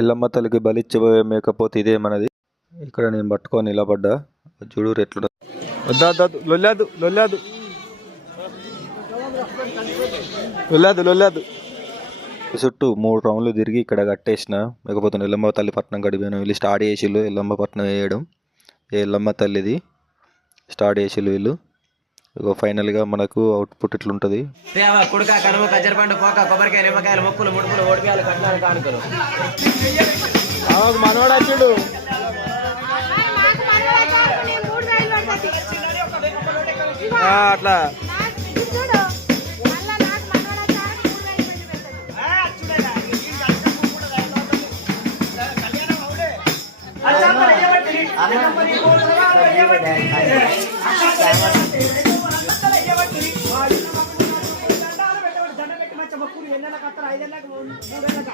ఎల్లమ్మ తల్లికి బలిచ్చబోయే మేకపోతే ఇదే మనది. ఇక్కడ నేను పట్టుకొని నిలబడ్డా. చూడు ఎట్లుండ వద్దా లొల్లాదు లొల్లాదు. లొల్లాదు లొల్లాదు. చుట్టూ మూడు రౌండ్లు తిరిగి ఇక్కడ కట్టేసిన. మేకపోతే ఎల్లమ్మ తల్లి పట్నం గడిపోయాను వీళ్ళు స్టార్ట్ చేసిళ్ళు ఎల్లమ్మ పట్నం వేయడం. ఎల్లమ్మ తల్లిది. స్టార్ట్ చేసిళ్ళు వీళ్ళు. ఇగో ఫైనల్గా మనకు అవుట్పుట్ ఇట్లుంటుంది దేవ కుడుక కనుమ కజ్జరపండు పోక కొబ్బరికాయ నిమ్మకాయలు ముక్కులు ముడుపులు ఓడిపియాలు కట్నాలు కానుకలు. మనవాడు వచ్చిండు. పడతాది అట్లా. నాకు మొక్కులు ఎన్నెల కత్తారు ఐదేళ్ళకి మూడేళ్ళక.